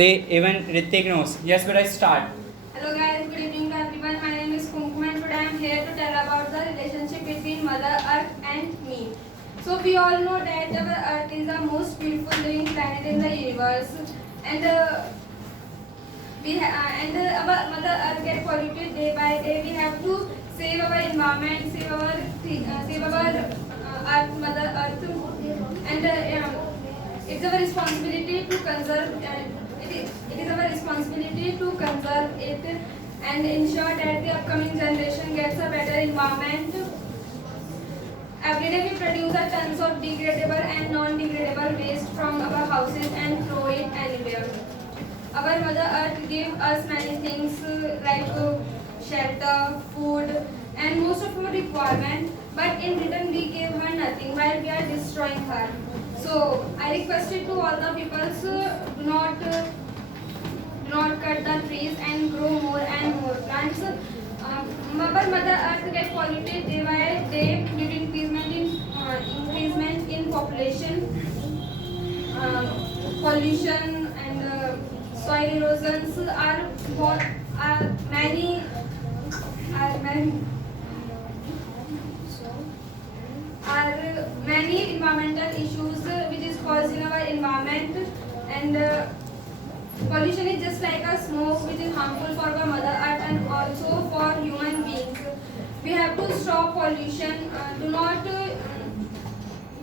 Say even Ritik knows. Yes, but I start. Hello guys, good evening to everyone. My name is KUMKUM and today I am here to tell about the relationship between Mother Earth and me. So we all know that our Earth is the most beautiful living planet in the universe, and our Mother Earth gets polluted day by day. We have to save our environment, save our Earth, Mother Earth, and it's our responsibility to conserve. It is our responsibility to conserve it and ensure that the upcoming generation gets a better environment. Every day we produce a tons of degradable and non-degradable waste from our houses and throw it anywhere. Our Mother Earth gives us many things like shelter, food, and most of our requirement, but in return we give her nothing while we are destroying her. So I requested to all the people do not cut the trees and grow more and more plants. Our Mother Earth gets polluted day by day due to increasement in population, pollution, and soil erosions are many environmental issues which is caused in our environment, and pollution is just like a smoke which is harmful for our Mother Earth and also for human beings. We have to stop pollution.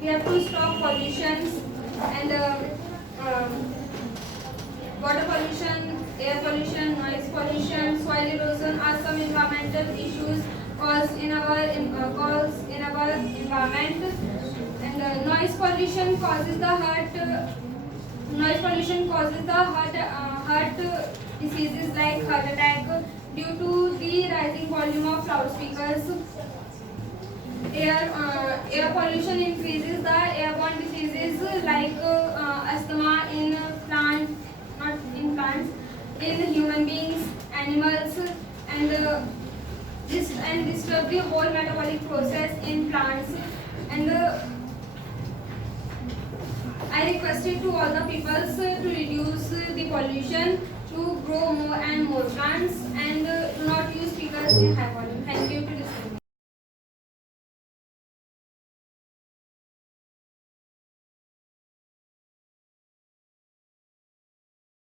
We have to stop pollutions and water pollution, air pollution, noise pollution, soil erosion are some environmental issues caused in our environment. And noise pollution causes the heart diseases like heart attack due to the rising volume of loudspeakers. Air pollution increases the airborne diseases like asthma in plants, in human beings, animals, and disturb the whole metabolic process in plants. And I requested to all the people to reduce the pollution, to grow more and more plants, and do not use speakers in high volume. Thank you to this.